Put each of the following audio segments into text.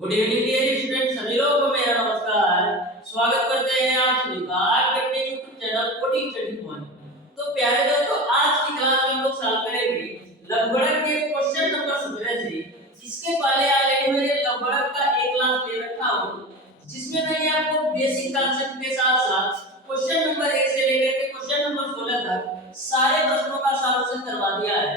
Good evening dear student, सभी लोगों को मेरा नमस्कार। स्वागत करते हैं आप सभी का आज के अपने YouTube channel coding study point. तो प्यारे दोस्तों, आज की क्लास में हम लोग सॉल्व करेंगे लघुगणक के क्वेश्चन नंबर 17 से। इसके पहले ऑलरेडी मैंने लघुगणक का एक क्लास ले रखा हूं, जिसमें मैंने आपको बेसिक कांसेप्ट के साथ साथ क्वेश्चन नंबर 1 से लेकर के क्वेश्चन नंबर 16 तक सारे प्रश्नों का सॉल्यूशन करवा दिया है।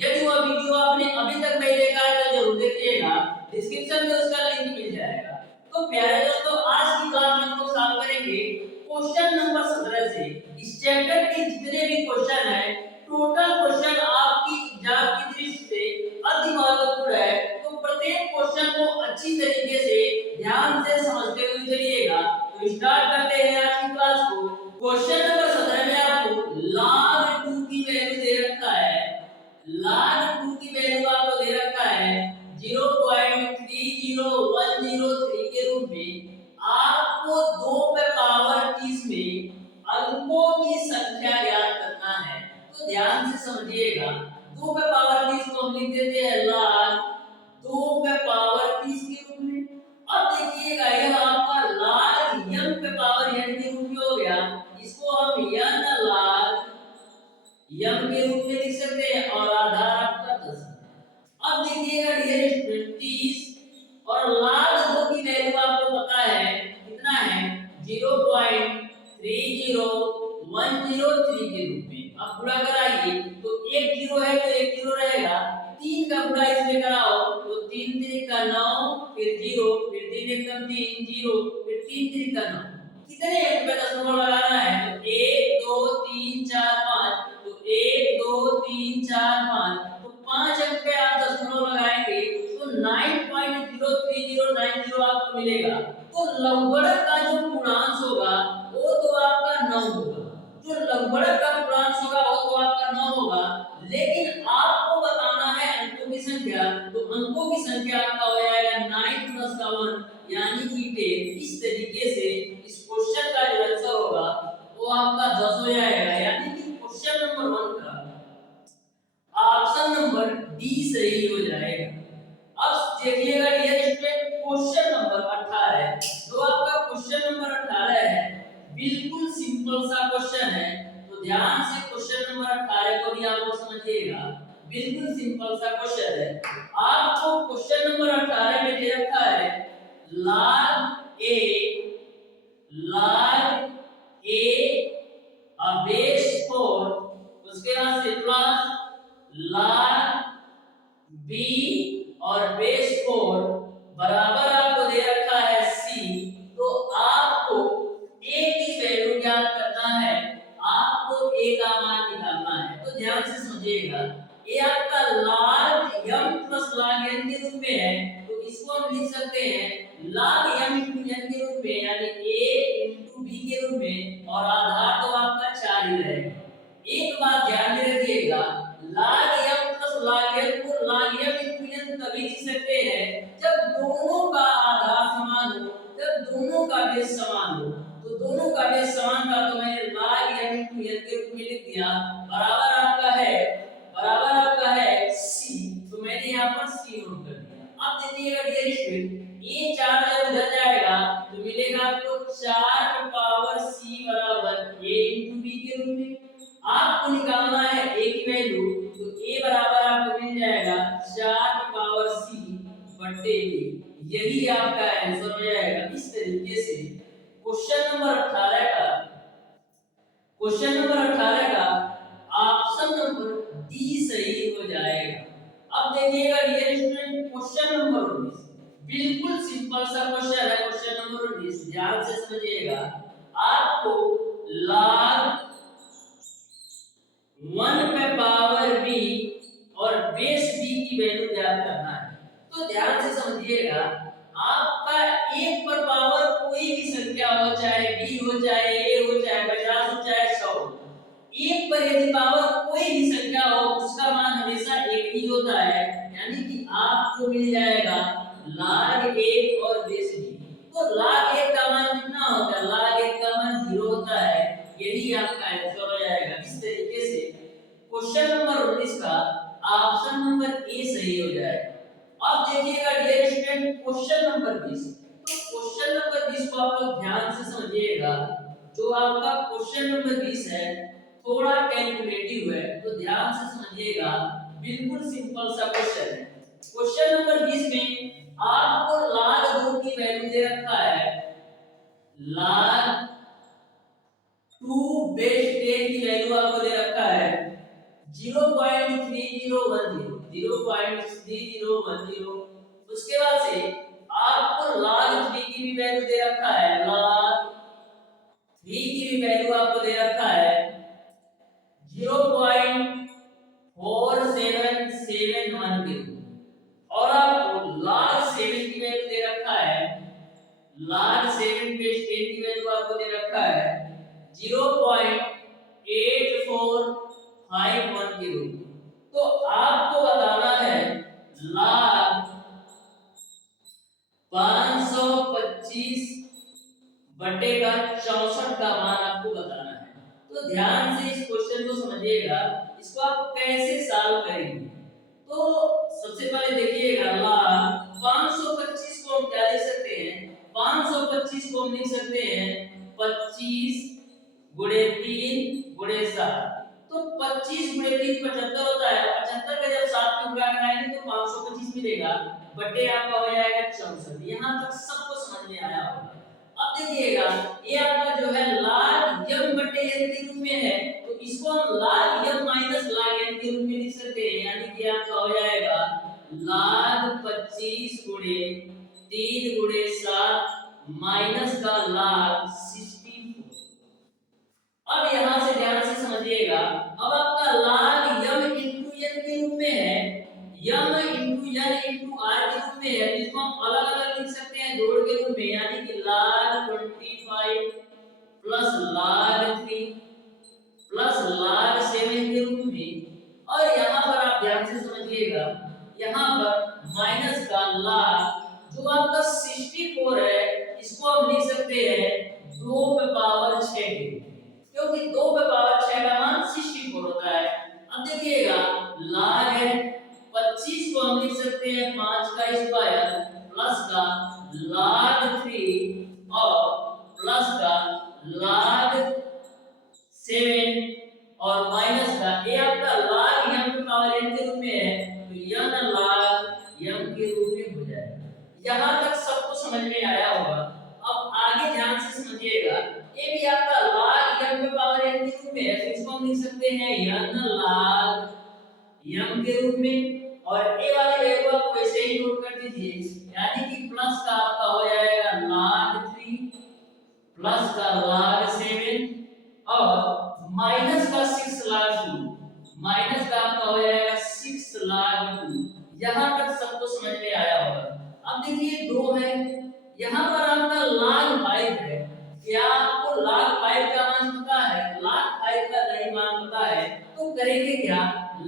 यदि वह वीडियो आपने अभी तक नहीं देखा है तो जरूर देखिएगा, डिस्क्रिप्शन में उसका लिंक मिल जाएगा। तो प्यारे दोस्तों, आज की क्लास में हम लोग सॉल्व करेंगे क्वेश्चन नंबर 17 से। इस चैप्टर के जितने भी क्वेश्चन हैं, टोटल क्वेश्चन आपकी एग्जाम की दृष्टि से अति महत्वपूर्ण है। तो प्रत्येक क्वेश्चन को अच्छी तरीके से ध्यान से समझते हुए चलिएगा। तो स्टार्ट करते हैं आज की क्लास को। क्वेश्चन नंबर 17 में आपको log 2 की वैल्यू दे रखा है। log 2 की वैल्यू आपको दे रखा है 0.30103 के रूप में। आपको 2 पे पावर 30 में अंकों की संख्या ज्ञात करना है। तो ध्यान से समझिएगा, 2 पे पावर 30 को हम लिख देते हैं log 2 पे पावर 30 के रूप में। अब देखिएगा, यह आपका log m पे पावर n के रूप में हो गया। इसको हम n log m के रूप में लिख सकते हैं और आधार आपका 10 है। अब देखिएगा डियर स्टूडेंट, 30 और log 2 की वैल्यू आपको पता है कितना है 0.30103 के रूप में। अब गुणा कराइए तो एक जीरो है तो एक जीरो रहेगा, 3 का गुणा इसमें कराओ तो 3 3 का 9, फिर 0, फिर 3 1 का 3 0, फिर 3 3 का 9। कितने एक पे दशमलव लगाना है तो 1 2 3 4 5, तो 1 2 3 4 5, तो 5 अंक पे आप दशमलव लगाएंगे तो 9.03090 आपको मिलेगा। तो लघुगणक का जो पूर्णांक होगा वो तो आपका 9 होगा। जो लघुगणक का पूर्णांक होगा वो तो आपका 9 होगा, लेकिन आपको बताना है अंकों की संख्या। तो अंकों की संख्या आपका हो जाएगा 9 + 1 यानी कि 10। इस तरीके से इस क्वेश्चन का जो आंसर होगा वो आपका 10 हो जाएगा, यानी कि क्वेश्चन नंबर 1 का ऑप्शन नंबर डी सही हो जाएगा। अब देखिएगा डियर स्टूडेंट, क्वेश्चन नंबर 18। तो आपका क्वेश्चन नंबर 18 है, बिल्कुल सिंपल सा क्वेश्चन है। तो ध्यान से क्वेश्चन नंबर 18 को भी आप लोग समझिएगा, बिल्कुल सिंपल सा क्वेश्चन है। आपको क्वेश्चन नंबर 18 में दे रखा है log a base 4, उसके बाद से प्लस log b और बेस 4 बराबर आपको दे रखा है c। तो आपको a की वैल्यू ज्ञात करना है, आपको a का मान निकालना है। तो ध्यान से समझिएगा, a आपका log m + log n के रूप में है। तो इसको हम लिख सकते हैं log m * n के रूप में, यानी a * b के रूप में, और आधार तो आपका 4 ही रहेगा। एक बात ध्यान में रखिएगा, log m + log n को log m * n तभी लिख सकते हैं जब दोनों का आधार समान हो, जब दोनों का बेस समान हो। तो दोनों का बेस समान था तो मैंने log m * n के रूप में लिख दिया। बराबर आपका है c। तो मैंने यहां पर c नोट कर दिया। अब देखिएगा डियर स्टूडेंट, ये 4 जब उधर जाएगा तो मिलेगा आपको 4 की पावर c बराबर a * b के रूप में। आपको निकालना है a की वैल्यू, तो a बराबर आपको मिल जाएगा 4 की पावर c बटे b। यही आपका आंसर हो जाएगा। इस तरीके से क्वेश्चन नंबर 18 का ऑप्शन नंबर डी सही हो जाएगा। अब देखिएगा डियर स्टूडेंट, क्वेश्चन नंबर 19, बिल्कुल सिंपल सा क्वेश्चन है। क्वेश्चन नंबर 19 ध्यान से समझिएगा, आपको log 1 पे पावर b और बेस b की वैल्यू ज्ञात करना है। तो ध्यान से समझिएगा, आपका 1 पर पावर कोई भी संख्या हो, चाहे b हो, चाहे a हो, चाहे 50 हो, चाहे 100, 1 पर यदि पावर कोई भी संख्या हो उसका मान हमेशा 1 ही होता है, यानी कि आपको मिल जाएगा log 1 और बेस b। तो log 1 का मान कितना होता है? log 1 का मान 0 होता है। यही आपका आंसर हो जाएगा। इस तरीके से क्वेश्चन नंबर 19 का ऑप्शन नंबर ए सही हो जाएगा। अब देखिएगा डियर स्टूडेंट, क्वेश्चन नंबर 20। तो क्वेश्चन नंबर 20 को आप लोग ध्यान से समझिएगा। जो आपका क्वेश्चन नंबर 20 है थोड़ा कैलकुलेटिव है, तो ध्यान से समझिएगा। बिल्कुल सिंपल सा क्वेश्चन है। क्वेश्चन नंबर 20 में आपको log 2 की वैल्यू दे रखा है, log 2 बेस 10 की वैल्यू आपको दे रखा है 0.3010 0.3010। उसके बाद से आपको log 3 की भी वैल्यू दे रखा है, log 3 की भी वैल्यू आपको दे रखा है 0.4771। और आपको log 7 की वैल्यू दे रखा है, log 7 बेस 10 की वैल्यू आपको दे रखा है 0.8451। तो आपको बताना है log 525 बटे का 64 का मान आपको बताना है। तो ध्यान से इस क्वेश्चन को समझिएगा, इसको आप कैसे सॉल्व करेंगे। तो सबसे पहले देखिएगा log 525 को हम क्या लिख सकते हैं, 525 को हम लिख सकते हैं 25 गुणे 3 गुणे 7। तो 25 गुणे 3 75 होता है, 75 का जब 7 में गुणा कराएंगे तो 525 मिलेगा, बटे आपका हो जाएगा 64। यहां तक सबको समझ में आया होगा। अब देखिएगा ये आपका जो है log m बटे n के रूप में है, तो इसको हम log m minus log n के रूप में लिख सकते हैं। यानी कि आपका हो जाएगा log 25 गुणे 3 गुणे 7 माइनस का log 64। अब यहां से ध्यान से समझिएगा, अब आपका log m into n के रूप में है, m into n into r के रूप में है, इसको हम अलग-अलग लिख सकते हैं जोड़ के रूप में। यानी कि log 25 plus log 3 plus log 7 के रूप में। और यहां पर आप ध्यान से समझिएगा, यहां पर माइनस का log जो आपका 64 है, इसको हम लिख सकते हैं 2 पे पावर 6 के, क्योंकि 2 पे पावर 6 का मान 64 होता है। अब देखिएगा log है 25 को हम लिख सकते हैं 5 का स्क्वायर प्लस का log 3 और प्लस का log 7 और माइनस का ये आपका log m की पावर n के रूप में है, तो n log m के रूप में हो जाएगा। यहां तक सबको समझ में आया होगा। अब आगे ध्यान से समझिएगा, ये भी आपका log m की पावर n के रूप में है, तो इसको हम लिख सकते हैं n log m के रूप में। और ए वाली वैल्यू आप वैसे ही नोट कर दीजिए, यानी कि प्लस का आपका हो जाएगा log 3 प्लस का log 7 और माइनस का 6 log 2, माइनस का आपका हो जाएगा 6 log 2। यहां तक सबको समझ में आया होगा। अब देखिए 2 है, यहां पर आपका log 5 है। क्या आपको log 5 का मान पता है? log 5 का नहीं मान पता है तो करेंगे क्या,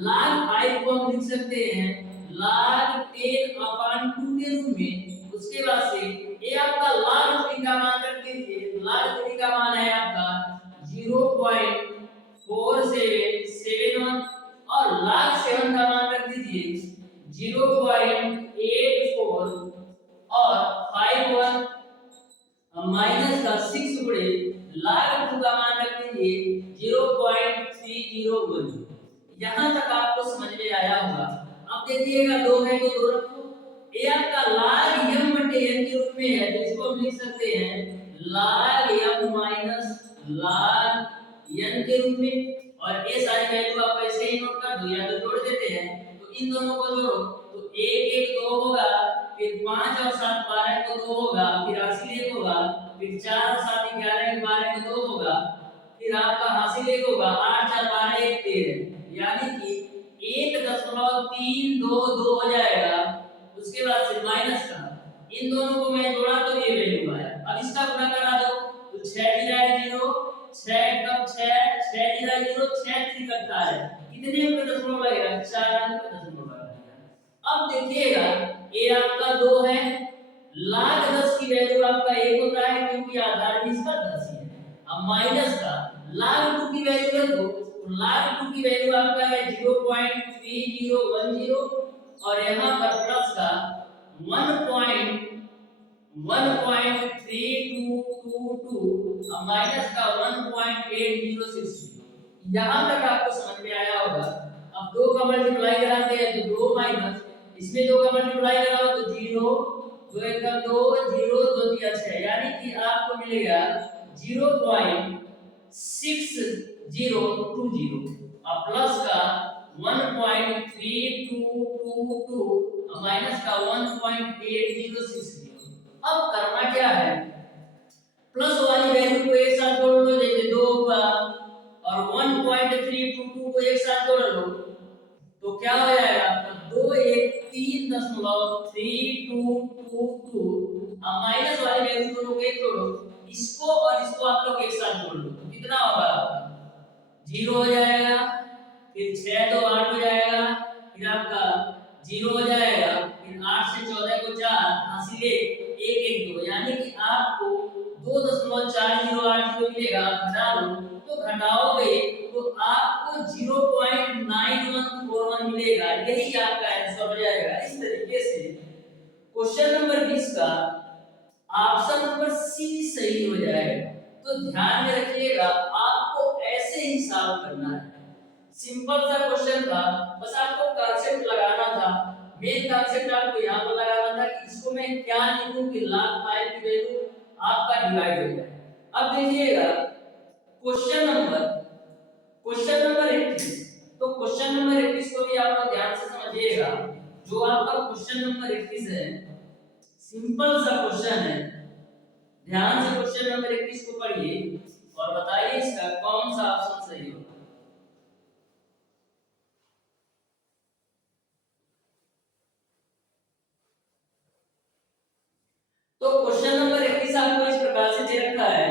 log 5 को हम लिख सकते हैं log 10/2 के रूप में। उसके बाद से ये आपका log 3 का मान रख दीजिए, log 3 का मान है आपका 0.4771 और log 7 का मान रख दीजिए 0.84 और 51 माइनस का 6 गुणे log 2 का मान रख दीजिए 0.301। यहां तक आपको समझ में आया होगा। अब देखिएगा 2 है तो 2 रखो, ये आपका log m बटे n के रूप में है, तो इसको हम लिख सकते हैं log m minus log n के रूप में। और ये सारी वैल्यू आप ऐसे ही नोट कर दो या तो जोड़ देते हैं, तो इन दोनों को जोड़ो तो 1 1 2 होगा, फिर 5 और 7 12 को 2 होगा, फिर हासिल 1 होगा, फिर 4 और 7 11 12 को 2 होगा, फिर आपका हासिल 1 होगा, 8 4 12 1 13, यानी कि 1.322 हो जाएगा। उसके बाद से माइनस का इन दोनों को मैं जोड़ा तो ये वैल्यू आया। अब इसका गुणा करा दो तो 6 0 6 कम 6 6 0 6 3 का है, कितने अंक का दशमलव लगेगा, 4 अंक का दशमलव लगेगा। अब देखिएगा ये आपका 2 है, log 10 की वैल्यू आपका 1 होता है क्योंकि आधार भी इसका 10 ही है। अब माइनस का log 2 की वैल्यू रखो, तो log 2 की वैल्यू आपका है 0.3010 और यहां पर प्लस का 1.4 1.3222 माइनस का 1.8060। यहां तक आपको समझ में आया होगा। अब 2 का मल्टीप्लाई कराते हैं तो 2 माइनस इसमें 2 का मल्टीप्लाई कराओ तो 0, 2 1 का 2, 0 2 3 6, यानी कि आपको मिलेगा 0.6020 और प्लस का 1.3222 माइनस का 1.8060। अब करना क्या है, प्लस वाली वैल्यू को एक साथ जोड़ लो, जैसे 2 हुआ और 1.322 को एक साथ जोड़ लो तो क्या हो जाएगा, तो 213.3222 अब माइनस वाली वैल्यू दोनों को एक जोड़ो, इसको और इसको आप लोग एक साथ जोड़ लो तो कितना होगा, 0 हो जाएगा, फिर 6 2 8 हो जाएगा, फिर आपका 0 हो जाएगा, फिर 8 से 14 को 4 हासिल 1 1 1 2, यानी कि आपको 2.4080 मिलेगा। घटा लो तो घटाओगे तो आपको 0.9141 मिलेगा। यही आपका आंसर हो जाएगा। इस तरीके से क्वेश्चन नंबर 20 का ऑप्शन नंबर सी सही हो जाएगा। तो ध्यान में रखिएगा, आपको ऐसे ही सॉल्व करना है। सिंपल सा क्वेश्चन था, बस आपको कॉन्सेप्ट लगाना था। मेन कॉन्सेप्ट आपको यहाँ पर लगाना था कि इसको मैं क्या लिखूं कि log 5 की वैल्यू आपका डिवाइड हो जाए। अब देखिएगा क्वेश्चन नंबर 31। तो क्वेश्चन नंबर 31 को भी आप लोग ध्यान से समझिएगा। जो आपका क्वेश्चन नंबर 31 है, सिंपल सा क्वेश्चन है। ध्यान से क्वेश्चन नंबर 31 को पढ़िए और बताइए इसका कौन सा ऑप्शन सही होगा। तो क्वेश्चन नंबर 31 आपको इस प्रकार से दे रखा है।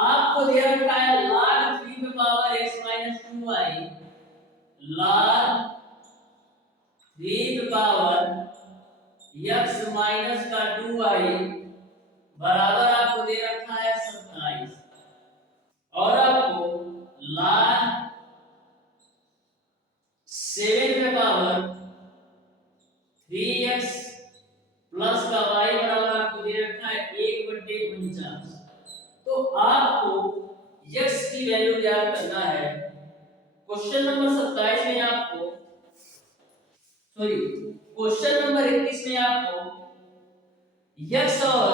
आपको दे रखा है log 3 पे पावर x 2y, log 3 पे पावर x माइनस का 2y बराबर आपको दे रखा है 27, और आपको log 7 पे पावर 3x प्लस का y बराबर आपको दे रखा है 1/49। तो आपको x की वैल्यू ज्ञात करना है। क्वेश्चन नंबर 27 में आपको क्वेश्चन नंबर 21 में आपको x और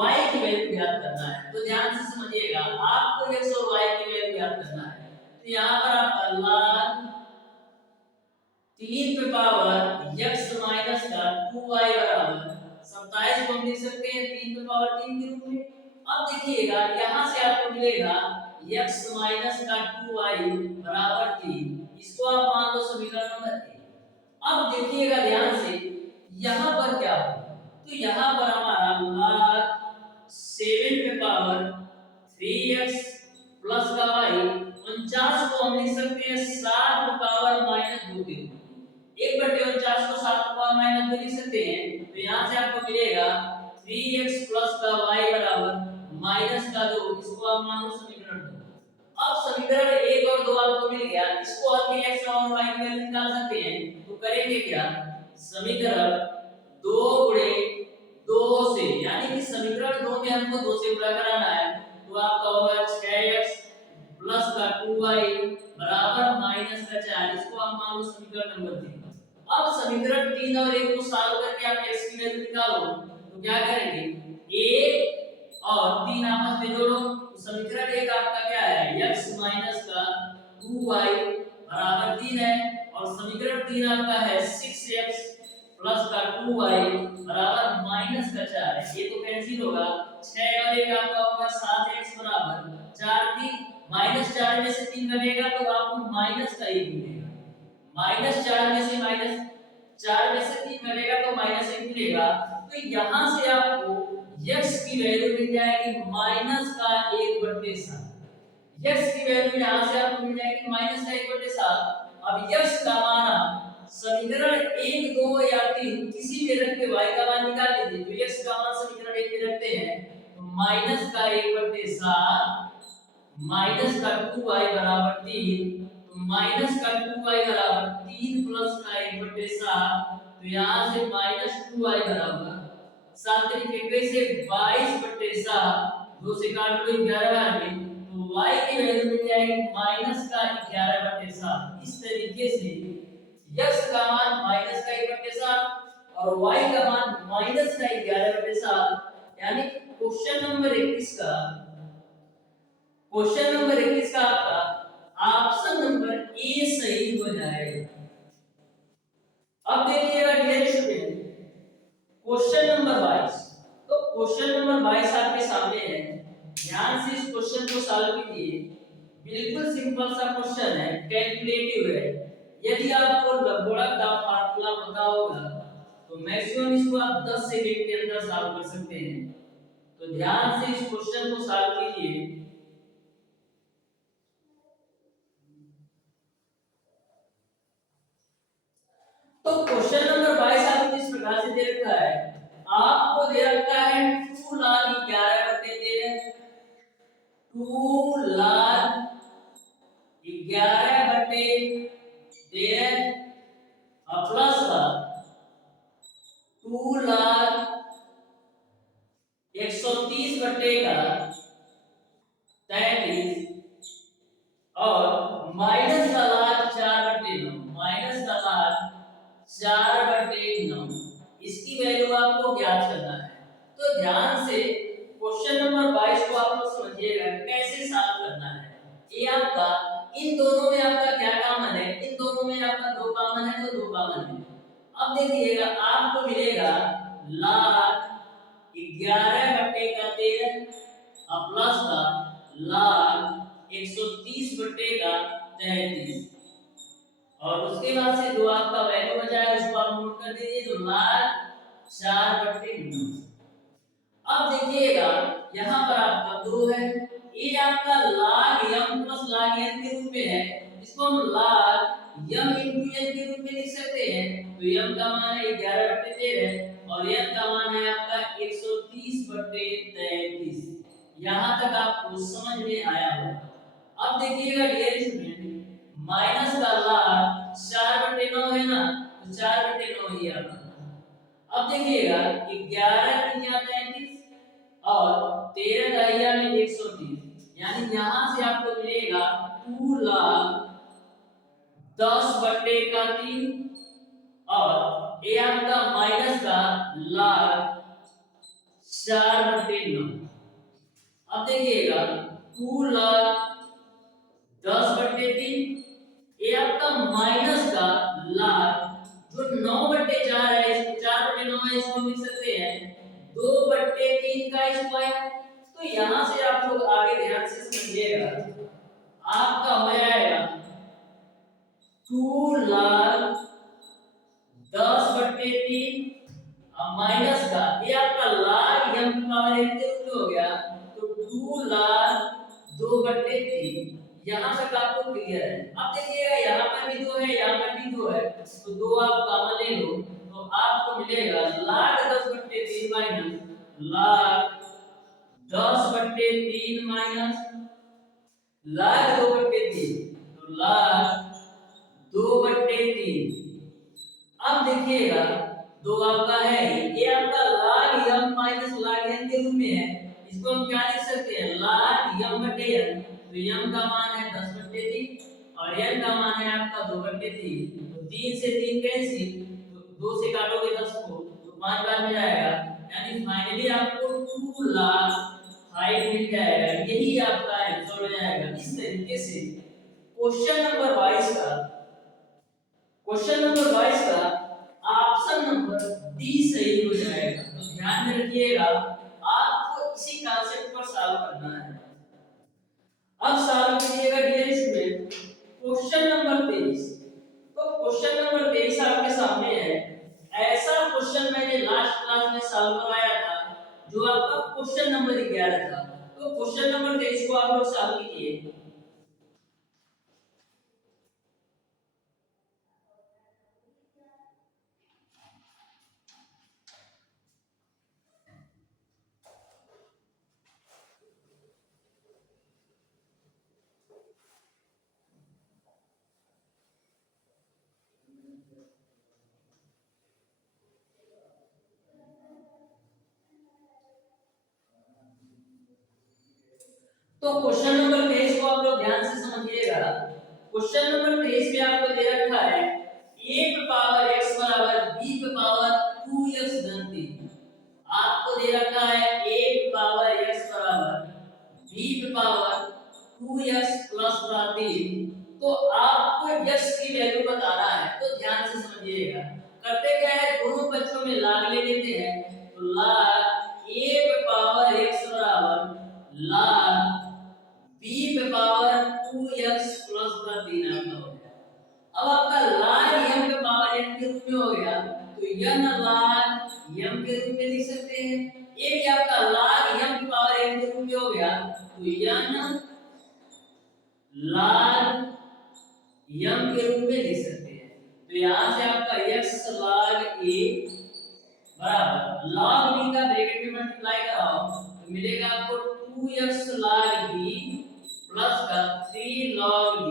y की वैल्यू ज्ञात करना है। तो ध्यान से समझिएगा, आपको x और y की वैल्यू ज्ञात करना है। तो यहाँ पर आपका log 3 पे पावर x माइनस का 2y बराबर 27 को हम लिख सकते हैं 3 पे पावर 3 के रूप में। अब देखिएगा यहाँ से आपको मिलेगा x माइनस का 2y बराबर 3, इसको आप मान लो समीकरण नंबर 1। अब देखिएगा ध्यान से यहाँ पर क्या होगा, तो यहाँ पर हमारा log 7 पे पावर 3x प्लस का y 49 को हम लिख सकते हैं 7 पे पावर माइनस 2 के रूप में। 1/49 को 7 पे पावर माइनस 2 लिख सकते हैं। तो यहाँ से आपको मिलेगा 3x प्लस का y बराबर माइनस का 2, इसको आप मान लो समीकरण 2। अब समीकरण 1 और 2 आपको मिल गया, इसको हल के x और y की वैल्यू निकाल सकते हैं। तो करेंगे क्या, समीकरण 2 गुणे 2 से, यानी कि समीकरण 2 में हमको 2 से गुणा कराना है। तो आपका होगा 6x प्लस का 2y बराबर माइनस का 4, इसको आप मान लो समीकरण नंबर 3। अब समीकरण 3 और 1 को सॉल्व करके आप x की वैल्यू निकालो। तो क्या करेंगे, 1 और 3 आपस में जोड़ो। तो समीकरण 1 आपका क्या है, x माइनस का 2y बराबर 3 है, और समीकरण 3 आपका है 6x प्लस का 2y बराबर माइनस का 4 है। ये तो कैंसिल होगा, 6 और 1 आपका होगा 7x बराबर 4। 3 माइनस 4 में से 3 घटेगा तो आपको माइनस का 1 मिलेगा। माइनस 4 में से 3 घटेगा तो माइनस 1 मिलेगा। तो यहाँ से आपको x की वैल्यू मिल जाएगी माइनस का 1/7। x की वैल्यू यहाँ से आपको मिल जाएगी माइनस का 1/7। अब x का मान समीकरण 1 2 या 3 किसी में रख के y का मान निकाल लीजिए। तो x का मान समीकरण 1 में रखते हैं तो माइनस का 1/7 माइनस का 2y बराबर 3, तो माइनस का 2y बराबर 3 प्लस का 1/7। तो यहाँ से माइनस 2y बराबर 7 तरीके से 22/7, 2 से काट लो 11 बार में, तो y की वैल्यू मिल जाएगी -11/7। इस तरीके से x का मान -1/7 और y का मान -11/7, यानी क्वेश्चन नंबर 21 का आपका ऑप्शन नंबर ए सही हो जाएगा। अब देखिएगा डियर स्टूडेंट, क्वेश्चन नंबर 22। तो क्वेश्चन नंबर 22 आपके सामने है, ध्यान से इस क्वेश्चन को सॉल्व कीजिए। बिल्कुल सिंपल सा क्वेश्चन है, कैलकुलेटिव है। यदि आपको लघुगणक का फार्मूला पता होगा तो मैक्सिमम इसको आप 10 सेकंड के अंदर सॉल्व कर सकते हैं। तो ध्यान से इस क्वेश्चन को सॉल्व कीजिए। तो क्वेश्चन नंबर 22 आपको इस प्रकार से दे रखा है, आपको दे रखा है 2 log 11/13, 2 log 11/13 और प्लस का 2 log 130/33 और माइनस का log 4/9, माइनस का log 4/9, इसकी वैल्यू आपको ज्ञात करना है। तो ध्यान से क्वेश्चन नंबर 22 को आप लोग समझिएगा कैसे सॉल्व करना है। ये आपका इन दोनों में आपका क्या कॉमन है, इन दोनों में आपका 2 कॉमन है, तो 2 कॉमन है। अब देखिएगा आपको मिलेगा log 11/13 और प्लस का log 130/33 और उसके बाद से जो आपका वैल्यू बचा है उसको आप नोट कर दीजिए, तो log 4/9। अब देखिएगा यहाँ पर आपका 2 है, ये आपका log m plus log n के रूप में है, इसको हम log m into n के रूप में लिख सकते हैं। तो m का मान है 11/13 और n का मान है आपका 130/33। यहाँ तक आपको समझ में आया होगा। अब देखिएगा डियर स्टूडेंट, माइनस का log 4/9 है ना, तो 4/9 ही आता। अब देखिएगा 11 3 33 और 13 दाहिया में 130, यानी यहां से आपको मिलेगा 2 log 10/3 और ये आपका माइनस का log 4/9। अब देखिएगा 2 log 10/3, ये आपका माइनस का log जो 9/4 है, इसको 4/9 है, इसको लिख सकते हैं 2/3 का स्क्वायर। तो यहां से आप लोग आगे ध्यान से समझिएगा, आपका हो जाएगा 2 log 10/3 अब माइनस का ये आपका log m की पावर 1 के रूप में हो गया, तो 2 log 2/3। यहां तक आपको क्लियर है। अब देखिएगा यहाँ पर भी 2 है, यहाँ पर भी 2 है, तो 2 आप कॉमन ले लो, तो आपको मिलेगा log 10/3 minus log 10/3 minus log 2/3, तो log 2/3। अब देखिएगा 2 आपका है, ये आपका log m minus log n के रूप में है, इसको हम क्या लिख सकते हैं log m/n। तो m का मान है 10/3 और n का मान है आपका 2/3, तो 3 से 3 कैंसिल, तो 2 से काटोगे 10 को तो 5 बार में जाएगा, यानी फाइनली आपको 2 log 5 मिल जाएगा। यही आपका आंसर हो जाएगा। इस तरीके से क्वेश्चन नंबर 22 का ऑप्शन नंबर डी सही हो जाएगा। तो ध्यान में रखिएगा, आपको इसी कॉन्सेप्ट पर सॉल्व करना है। अब सॉल्व कीजिएगा डियर स्टूडेंट क्वेश्चन नंबर 23। तो क्वेश्चन नंबर 23 आपके सामने है। ऐसा क्वेश्चन मैंने लास्ट क्लास में सॉल्व करवाया था जो आपका क्वेश्चन नंबर 11 था। तो क्वेश्चन नंबर 23 को आप लोग सॉल्व कीजिए। तो क्वेश्चन नंबर 23 को आप लोग ध्यान से समझिएगा। क्वेश्चन नंबर 23 में आपको दे रखा है a पे पावर x बराबर b पे पावर 2x धन 3। आपको दे रखा है a पे पावर x बराबर b पे पावर 2x प्लस 3। तो आपको x की वैल्यू बताना है, तो ध्यान से समझिएगा। करते क्या है, दोनों बच्चों में log ले लेते हैं। तो log a पे पावर x बराबर log b पे पावर 2x प्लस 3 आपका हो गया। अब आपका log m पे पावर n के रूप में हो गया, तो n log m के रूप में लिख सकते हैं। ये भी आपका log m की पावर n के रूप में हो गया, तो n log m के रूप में लिख सकते हैं। तो यहां से आपका x log a बराबर log b का ब्रैकेट में मल्टीप्लाई कराओ तो मिलेगा आपको 2x log b प्लस का 3 log b।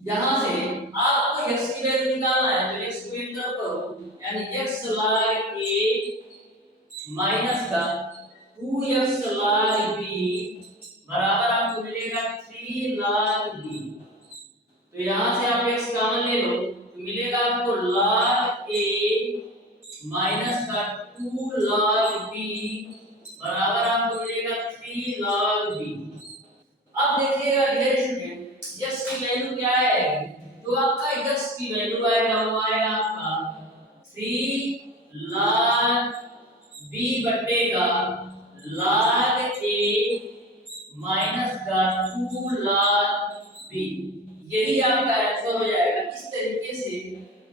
यहां से आपको x की वैल्यू निकालना है, तो x को इंटर करो, यानी x log a माइनस का 2x log b बराबर आपको मिलेगा 3 log b। तो यहां से आप x कॉमन ले लो तो मिलेगा आपको log a माइनस का 2 log b बराबर आपको मिलेगा 3 log b। अब देखिएगा डियर स्टूडेंट, x की वैल्यू क्या है, तो आपका x की वैल्यू आएगा वो आएगा आपका 3 log b बट्टे का log a माइनस का 2 log b। यही आपका आंसर हो जाएगा। इस तरीके से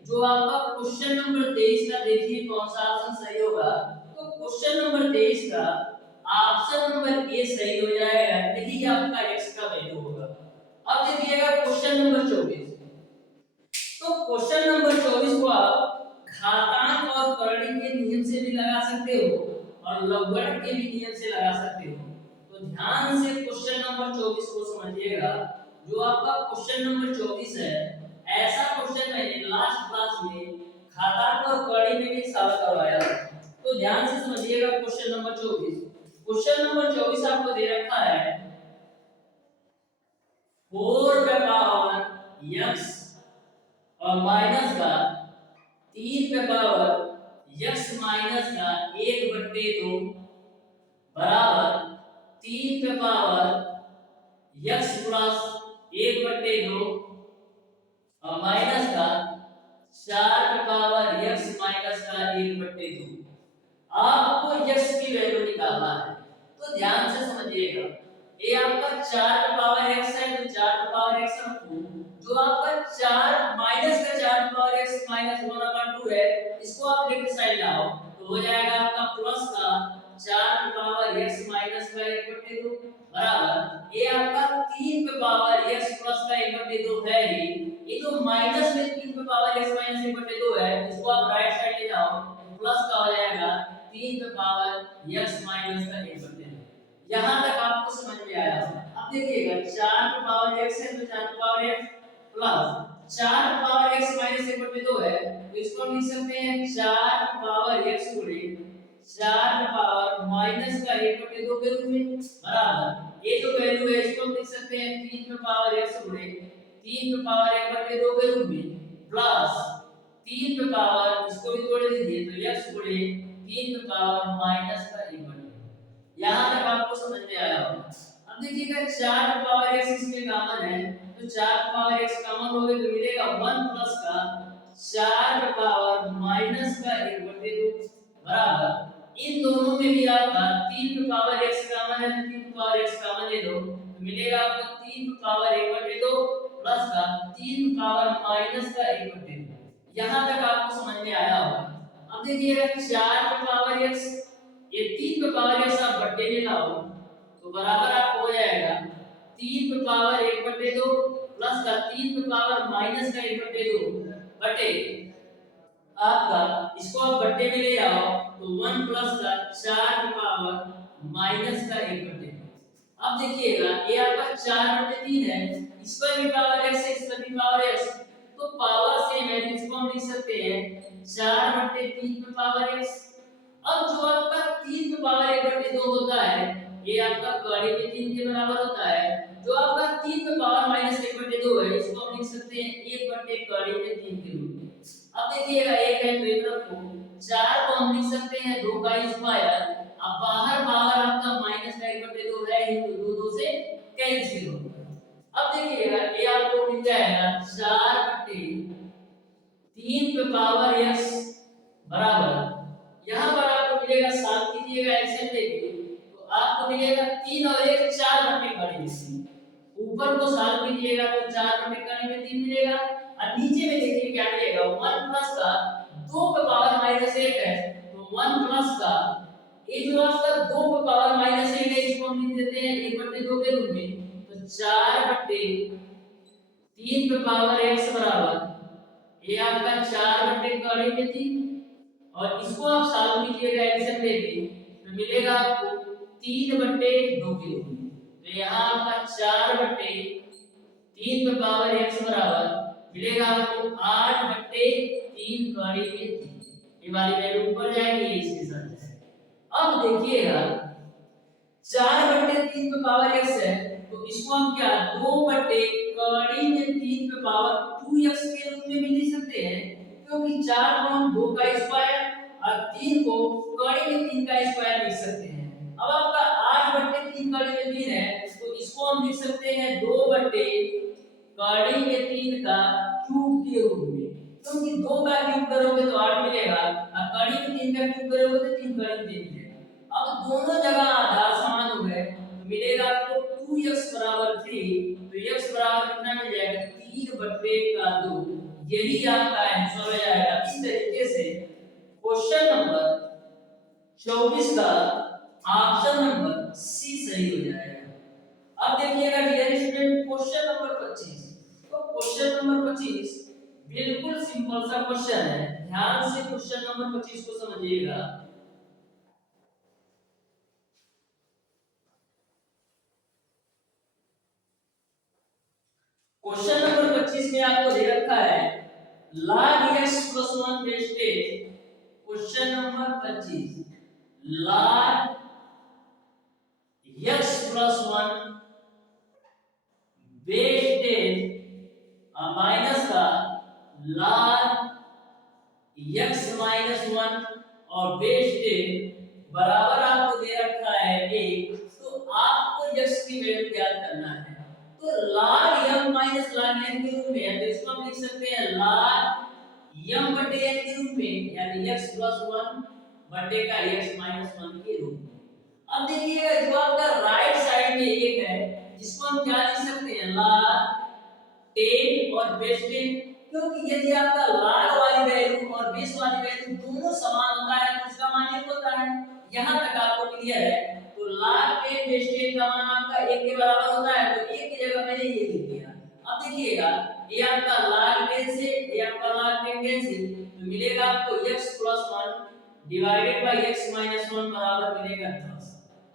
जो आपका क्वेश्चन नंबर 23 का देखिए कौन सा ऑप्शन सही होगा। तो क्वेश्चन नंबर 23 का ऑप्शन नंबर ए सही हो जाएगा, यही आपका x का वैल्यू होगा। अब देखिएगा क्वेश्चन नंबर 24। तो क्वेश्चन नंबर 24 को आप घातांक और करणी के नियम से भी लगा सकते हो और लघुगणक के भी नियम से लगा सकते हो। तो ध्यान से क्वेश्चन नंबर 24 को समझिएगा। जो आपका क्वेश्चन नंबर 24 है, ऐसा क्वेश्चन मैंने लास्ट क्लास में घातांक और करणी में भी सॉल्व करवाया। तो ध्यान से समझिएगा क्वेश्चन नंबर 24। क्वेश्चन नंबर 24 आपको दे रखा है 4 पे पावर x और माइनस का 3 पे पावर x माइनस का 1/2 बराबर 3 पे पावर x प्लस 1/2 और माइनस का 4 पे पावर x माइनस का 1/2। आपको x की वैल्यू निकालना है, तो ध्यान से समझिएगा। ये आपका 4 पे पावर x है, तो 4 पे पावर x रखो। जो आपका 4 माइनस का 4 पे पावर x माइनस 1/2 है, इसको आप लेफ्ट साइड लाओ तो हो जाएगा आपका प्लस का 4 पे पावर x माइनस का 1/2 बराबर ये आपका 3 पे पावर x प्लस का 1/2 है ही। ये जो माइनस में 3 पे पावर x माइनस 1/2 है, इसको आप राइट साइड ले जाओ तो प्लस का हो जाएगा 3 पे पावर x माइनस का 1/2। यहां तक आपको समझ में आया। अब देखिएगा 4 पे पावर x है, तो 4 पे पावर x प्लस 4 पे पावर x माइनस 1/2 है, तो इसको हम लिख सकते हैं 4 पे पावर x गुणे 4 पे पावर माइनस का 1/2 के रूप में बराबर ये जो वैल्यू है इसको हम लिख सकते हैं 3 पे पावर x गुणे 3 पे पावर 1/2 के रूप में प्लस 3 पे पावर इसको भी तोड़ दीजिए तो x गुणे 3 पे पावर माइनस का 1/2। यहां तक आपको समझ में आया होगा। अब देखिएगा 4 पे पावर x इसमें कॉमन है, तो 4 पे पावर x कॉमन हो गए तो मिलेगा 1 प्लस का 4 पे पावर माइनस का 1/2 बराबर इन दोनों में भी आपका 3 पे पावर x कॉमन है, तो 3 पे पावर x कॉमन ले लो तो मिलेगा आपको 3 पे पावर 1/2 प्लस का 3 पे पावर माइनस का 1/2। यहां तक आपको समझ में आया होगा। अब देखिएगा 4 पे पावर x ये 3 पे पावर x आप बट्टे में लाओ तो बराबर आपको हो जाएगा 3 पे पावर 1/2 प्लस का 3 पे पावर माइनस का 1/2 बटे आपका इसको आप बट्टे में ले आओ तो 1 प्लस का 4 पे पावर माइनस का 1/2। अब देखिएगा ये आपका 4/3 है, इस पर भी पावर x है, इस पर भी पावर x, तो पावर सेम है, इसको हम लिख सकते हैं 4/3 पे पावर x। अब जो आपका 3 पे पावर 1/2 होता है ये आपका कड़ी में 3 के बराबर होता है। जो आपका 3 पे पावर माइनस 1/2 है, इसको हम लिख सकते हैं 1 कड़ी में 3 के रूप में। अब देखिएगा 1 है तो 1 रखो, 4 को हम लिख सकते हैं 2 का स्क्वायर। अब बाहर पावर आपका माइनस का 1/2 है ही, तो 2 2 से कैंसिल हो गया। अब देखिएगा ये आपको मिल जाएगा 4/3 पे पावर x बराबर, यहाँ पर आपको मिलेगा, साथ कीजिएगा एक्शन लेके, तो आपको मिलेगा 3 और 1 4/3। ऊपर को साथ कीजिएगा तो 4/3 मिलेगा, और नीचे में देखिए क्या मिलेगा, 1 प्लस का 2 पे पावर माइनस 1 है, तो 1 प्लस का ये जो आपका 2 पे पावर माइनस 1 है, इसको हम लिख देते हैं 1/2 के रूप में, तो 4/3 पे पावर x बराबर, ये आपका 4/3 और इसको आप सॉल्व कीजिएगा एक्शन लेके, तो मिलेगा आपको 3/2 के रूप में। तो यहाँ आपका 4/3 पे पावर x बराबर मिलेगा आपको 8/3 कड़ी में 3। ये वाली वैल्यू ऊपर जाएगी, ये इसके साथ जाएगा। अब देखिएगा 4/3 पे पावर x है, तो इसको हम क्या 2/3 पे पावर 2x के रूप में भी लिख सकते हैं, क्योंकि 4 को हम 2 का स्क्वायर और 3 को कड़ी में 3 का स्क्वायर लिख सकते हैं। अब आपका 8/3 कड़ी में 3 है, तो इसको हम लिख सकते हैं 2/3 का क्यूब के रूप में, क्योंकि 2 का क्यूब करोगे तो 8 मिलेगा, और कड़ी में 3 का क्यूब करोगे तो 3 कड़ी में 3 मिलेगा। अब दोनों जगह आधार समान हो गए, तो मिलेगा आपको 2x बराबर 3, तो x बराबर कितना मिल जाएगा 3/2। यही आपका आंसर हो जाएगा। इस तरीके से क्वेश्चन नंबर 24 का ऑप्शन नंबर सी सही हो जाएगा। अब देखिएगा डियर स्टूडेंट क्वेश्चन नंबर 25। तो क्वेश्चन नंबर 25 बिल्कुल सिंपल सा क्वेश्चन है, ध्यान से क्वेश्चन नंबर 25 को समझिएगा। क्वेश्चन नंबर 25 में आपको दे रखा है log x plus 1 base 10। Question number 25 log x plus 1 base 10 minus का log x minus 1 और बेस 10 बराबर आपको दे रखा है 1। तो आपको x की वैल्यू ज्ञात करना है। तो log m minus log n के रूप में है, तो इसको हम लिख सकते हैं log m बटे n के रूप में, यानी x plus 1 बटे का x minus 1 के रूप में। अब देखिएगा जो आपका राइट साइड में 1 है, जिसको हम क्या लिख सकते हैं log 10 और बेस 10, क्योंकि यदि आपका log वाली वैल्यू और बेस वाली वैल्यू दोनों समान होता है तो उसका मान 1 होता है। यहां तक आपको क्लियर है। तो log 10 बेस 10 का मान आपका 1 के बराबर होता है, तो 1 की जगह मैंने ये लिख दिया। अब देखिएगा ये आपका log 10 से ये आपका log 10 कैंसिल, तो मिलेगा आपको x plus 1 divided by x minus 1 बराबर मिलेगा 10।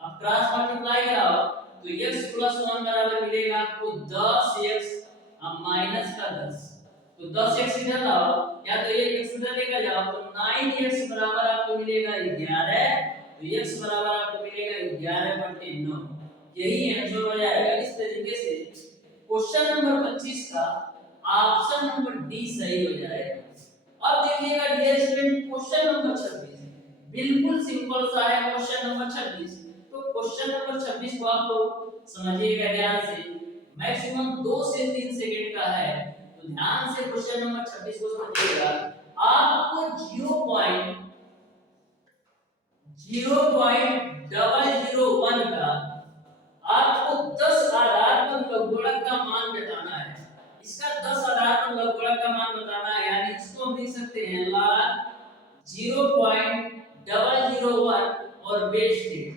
अब क्रॉस मल्टीप्लाई कराओ तो x plus 1 बराबर मिलेगा आपको 10x माइनस का 10। तो 10x इधर लाओ, या तो ये x उधर लेकर जाओ, तो 9x बराबर आपको मिलेगा 11। तो x बराबर आपको मिलेगा 11/9। यही आंसर हो जाएगा। इस तरीके से क्वेश्चन नंबर 25 का ऑप्शन नंबर डी सही हो जाएगा। अब देखिएगा डियर स्टूडेंट क्वेश्चन नंबर 26 बिल्कुल सिंपल सा है। क्वेश्चन नंबर 26, तो क्वेश्चन नंबर 26 को आप लोग समझिएगा ध्यान से, मैक्सिमम 2 से 3 सेकंड का है, तो ध्यान से क्वेश्चन नंबर 26 को समझिएगा। आपको 0.001 का आपको 10 आधार पर लघुगणक का मान बताना है। इसका 10 आधार पर लघुगणक का मान बताना है, यानी इसको हम लिख सकते हैं log 0.001 और बेस 10।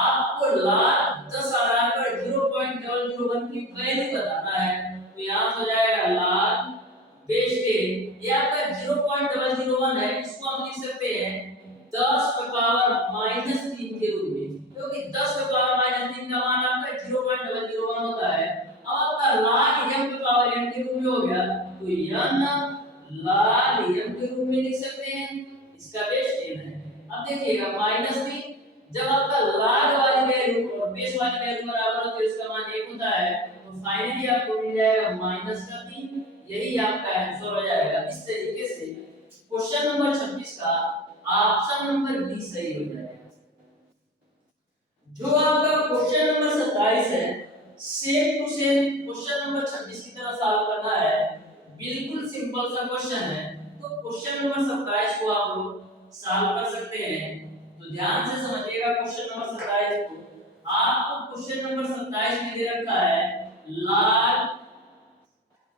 आपको log 10 आधार पर 0.001 की वैल्यू बताना है, तो यहां हो जाएगा log बेस 10। ये आपका 0.001 है, इसको हम लिख सकते हैं 10 पे पावर माइनस 3 के रूप में, क्योंकि 10 पे पावर माइनस 3 का मान आपका 0.001 होता है। अब आपका log m पे पावर n के रूप में हो गया, तो n log m के रूप में लिख सकते हैं, इसका बेस 10 है। अब देखिएगा -3 जब आपका log वाली वैल्यू और वाली वैल्यू बराबर हो तो इसका मान 1 होता है, तो फाइनली आपको मिल जाएगा -3। यही आपका आंसर हो जाएगा। इस तरीके से क्वेश्चन नंबर 26 का ऑप्शन नंबर बी सही हो जाएगा। जो आपका क्वेश्चन नंबर 27 है, same to same question number 26 की तरह सॉल्व करना है। बिल्कुल सिंपल सा क्वेश्चन है, तो क्वेश्चन नंबर 27 को आप लोग सॉल्व कर सकते हैं। तो ध्यान से समझिएगा क्वेश्चन नंबर 27 को। आपको क्वेश्चन नंबर 27 में दे रखा है log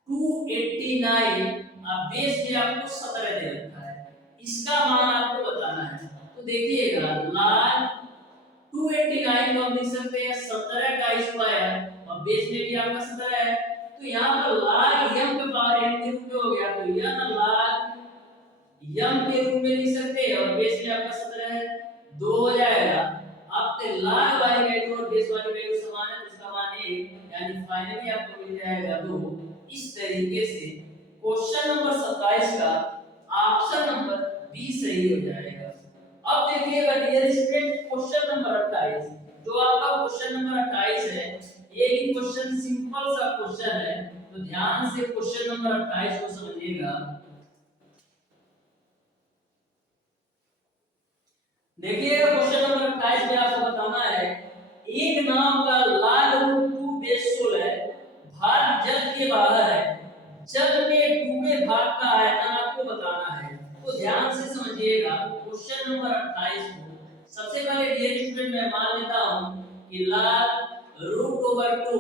289 बेस में आपको 17 दे रखा है, इसका मान आपको बताना है। तो देखिएगा log 289 को हम लिख सकते हैं 17 का स्क्वायर और बेस में भी आपका 17 है, तो यहाँ पर log m का पावर n के रूप में हो गया, तो यह ना log m के रूप में लिख सकते हैं और बेस में आपका 17 है, 2 हो जाएगा। आपके log वाली वैल्यू और बेस वाली वैल्यू समान है, तो इसका मान 1, यानी फाइनली आपको मिल जाएगा 2। इस तरीके से क्वेश्चन नंबर 27 का ऑप्शन नंबर बी सही हो जाएगा। अब देखिएगा डियर स्टूडेंट क्वेश्चन नंबर 28, जो आपका क्वेश्चन नंबर 28 है, ये भी क्वेश्चन सिंपल सा क्वेश्चन है, तो ध्यान से क्वेश्चन नंबर 28 को समझिएगा। देखिएगा क्वेश्चन नंबर 28 में आपको बताना है एक नाव का log 2 बेस 16 भाग जल के बाहर है, जल में डूबे भाग का आयतन आपको बताना है। तो ध्यान से समझिएगा क्वेश्चन नंबर 28 को। सबसे पहले डियर स्टूडेंट मैं मान लेता हूं कि log√2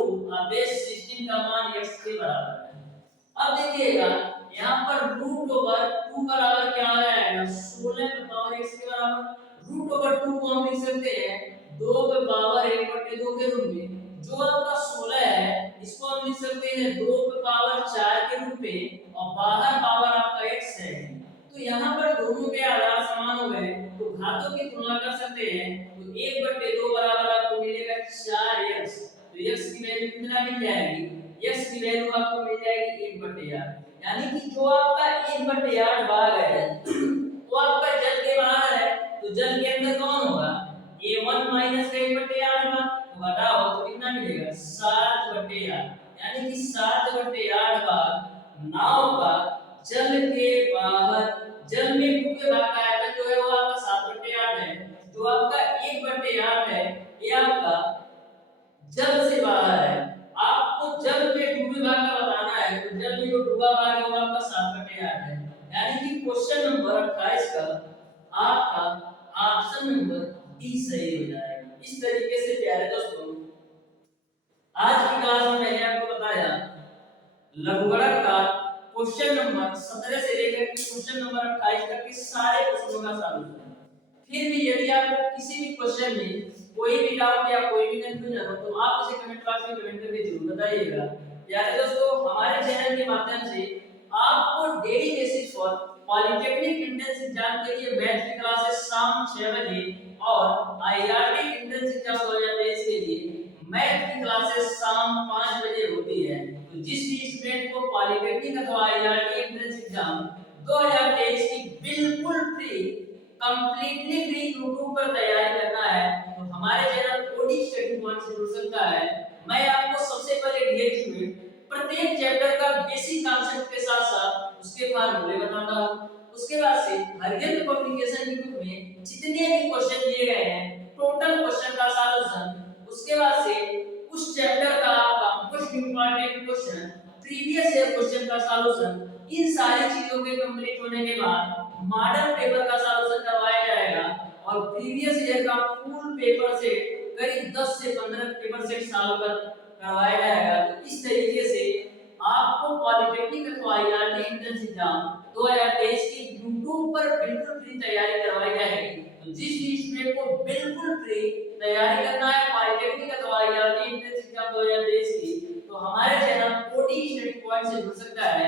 बेस 16 का मान x के बराबर है। अब देखिएगा यहाँ पर √2 बराबर क्या आ जाएगा, 16 पे पावर x के बराबर। √2 को हम लिख सकते हैं 2 पे पावर 1/2 के रूप में। जो आपका 16 है इसको हम लिख सकते हैं 2 पे पावर 4 के रूप में, और बाहर पावर आपका x है। तो यहाँ पर दोनों के आधार समान हो गए, तो घातों की तुलना कर सकते हैं, तो 1/2 बराबर आपको मिलेगा 4x। तो x की वैल्यू कितना मिल जाएगी, x की वैल्यू आपको मिल जाएगी 1/8, यानी कि जो आपका 1/8 भाग है वो आपका जल के बाहर है, तो जल के अंदर कौन होगा, a1 माइनस का 1/8 होगा, तो घटाओ तो कितना मिलेगा 7/8, यानी कि 7/8 भाग नाव का जल के बाहर, जल में डूबे भाग का आयतन जो है वो आपका 7/8 है। जो आपका 1/8 है ये आपका जल से बाहर है। आपको जल में डूबे भाग का बताना है, तो जल में जो डूबा भाग है वो आपका 7/8 है, यानी कि क्वेश्चन नंबर 28 का आपका ऑप्शन नंबर डी सही हो जाएगा। इस तरीके से प्यारे दोस्तों आज की क्लास में मैंने आपको बताया लघुगणक का क्वेश्चन नंबर 17 से लेकर क्वेश्चन नंबर 28 तक के सारे प्रश्नों का सॉल्यूशन। फिर भी यदि आपको किसी भी क्वेश्चन में कोई भी डाउट या कोई भी कंफ्यूजन हो तो आप उसे कमेंट बॉक्स में कमेंट करके जरूर बताइएगा। प्यारे दोस्तों हमारे चैनल के माध्यम से आपको डेली बेसिस पर पॉलिटेक्निक एंट्रेंस एग्जाम के लिए मैथ की क्लासेस शाम 6 बजे और आईआरबी एंट्रेंस एग्जाम 2023 के लिए मैथ की क्लासेस शाम 5 बजे होती है। तो जिस भी स्टूडेंट को पॉलिटेक्निक अथवा आईआरबी एंट्रेंस एग्जाम 2023 की बिल्कुल फ्री कंप्लीटली फ्री यूट्यूब पर तैयारी करना है तो हमारे चैनल ओडी स्टडी पॉइंट से जुड़ सकता है। मैं आपको सबसे पहले डियर स्टूडेंट प्रत्येक चैप्टर का बेसिक कॉन्सेप्ट के साथ साथ उसके फार्मूले बताता हूं। उसके बाद से हरिहर पब्लिकेशन की बुक में जितने भी क्वेश्चन दिए गए हैं टोटल क्वेश्चन का सॉल्यूशन, उसके बाद से उस चैप्टर का आपका most important question, previous year question का सॉल्यूशन, इन सारी चीजों के कंप्लीट होने के बाद मॉडल पेपर का सॉल्यूशन करवाया जाएगा और प्रीवियस ईयर का फुल पेपर से करीब 10 से 15 पेपर सेट सॉल्व करवाया जाएगा। तो इस तरीके से आपको पॉलिटेक्निक अथवा आईआरबी एंट्रेंस एग्जाम 2023 की यूट्यूब पर बिल्कुल फ्री तैयारी करवाई जाएगी। तो जिस भी स्टूडेंट को बिल्कुल फ्री तैयारी करना है पॉलिटेक्निक अथवा आईआरबी एंट्रेंस एग्जाम 2023 की, तो हमारे चैनल ओडी स्टडी पॉइंट से जुड़ सकता है।